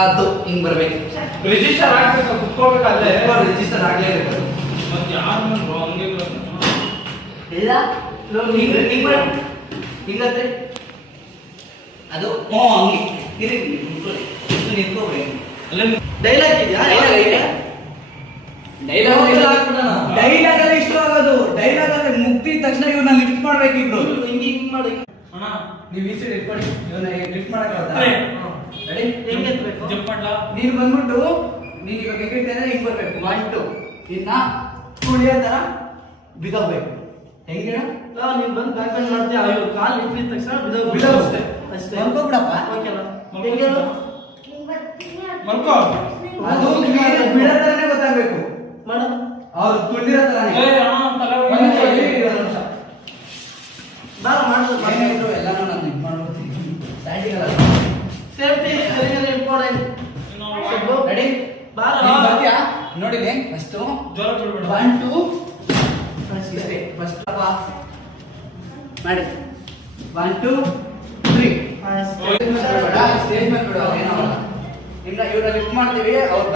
ಅದು ಹಿಂಗ್ ಬರ್ಬೇಕು. ರಿಜಿಸ್ಟರ್ ಆಗ್ಬೇಕು, ಕುತ್ಕೋಬೇಕಲ್ಲೇ. ರಿಜಿಸ್ಟರ್ ಆಗ್ಲೇಬೇಕು. ಮತ್ತೆ ಯಾರು ಹಂಗೆ ಇಲ್ಲ ಹಿಂಗಂದ್ರೆ ಅದು ಹಂಗೆ ನಿಂತ್ಕೋಬೇಕು. ಡೈಲಾಗ್ ಇದೆಯಾ? ಡೈಲಾಗ್ ಅಲ್ಲಿ ಇಷ್ಟ ಆಗೋದು. ಡೈಲಾಗ್ ಅಲ್ಲಿ ಮುಗ್ದಿದ ತಕ್ಷಣ ಇವ್ರನ್ನ ಲಿಫ್ಟ್ ಮಾಡ್ಬೇಕು. ಇಬ್ರು ಹಿಂಗೆ ಹಿಂಗ್ ಮಾಡಿ ನೀವು ಈ ಸೈಡ್ ಇಟ್ಕೊಳ್ಳಿ. ಇವನ್ನ ಲಿಫ್ಟ್ ಮಾಡಕ್ಕಾಗತ್ತಾ? ರೆಡಿ? ಹೆಂಗೆ ಎತ್ತಬೇಕು? ಜಂಪ್ ಮಾಡ್ಲಾ? ನೀನು ಬಂದ್ಬಿಟ್ಟು ನೀನು ಇವಾಗ ಹೆಂಗೆ ಅಂದ್ರೆ ಹಿಂಗ್ ಬರ್ಬೇಕು. 1 2 ಇನ್ನ ಕುಳಿಯೋ ತರ ಬಿದ್ದೋಗ್ಬೇಕು. ಹೆಂಗೆ ಹೇಳು? ನೀನು ಬಂದು ಬ್ಯಾಕ್ ಬ್ಯಾಂಡ್ ಮಾಡ್ತೀಯ, ಅಯ್ಯೋ ಕಾಲು ಇಟ್ಟಿದ ತಕ್ಷಣ ಬಿಡೋಗ್ಬಿಡಪ್ಪ. ಅಷ್ಟೇ ಮಲ್ಕೋಬಿಡಪ್ಪ. ಓಕೆನಾ? ಹೆಂಗೆ ಹೇಳು? ಮಲ್ಕೋ. ಅದು ಬಿಡೋ ತರನೇ ಗೊತ್ತಾಗ್ಬೇಕು. ಮಾಡು. ಅವ್ರು ತುಂಡಿರೋ ತರನೇ. ತಲೆ ಬಾರ ಮಾಡ್ಬೋದು. ಎಲ್ಲಾನು ನಾನು ಇದು ಮಾಡ್ಬಿಡ್ತೀನಿ. Safety very important. ರೆಡಿ? ಬಾರ. ನೀನು ಬರ್ತೀಯಾ? ನೋಡಿದೆ ಫಸ್ಟ್ ಜ್ವರ ಬಿಡ್ಬೇಡ. 1 2 ಇಷ್ಟೇ ಫಸ್ಟ್ ಮಾಡಿ. 1 2 3 ಸ್ಟೇಜ್ ಮೇಲೆ ಬಿಡಬೇಡ. ಸ್ಟೇಜ್ ಮೇಲೆ ಬಿಡು. ಏನೋ ಇವ್ರನ್ನ ಲಿಫ್ಟ್ ಮಾಡ್ತೀವಿ. ಅವ್ರು